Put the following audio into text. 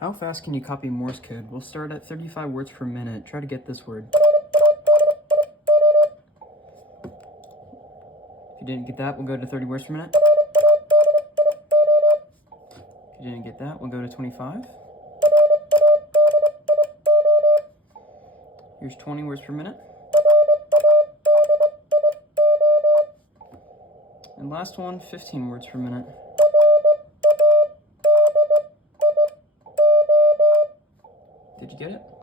How fast can you copy Morse code? We'll start at 35 words per minute. Try to get this word. If you didn't get that, we'll go to 30 words per minute. If you didn't get that, we'll go to 25. Here's 20 words per minute. And last one, 15 words per minute. Did you get it?